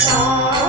song.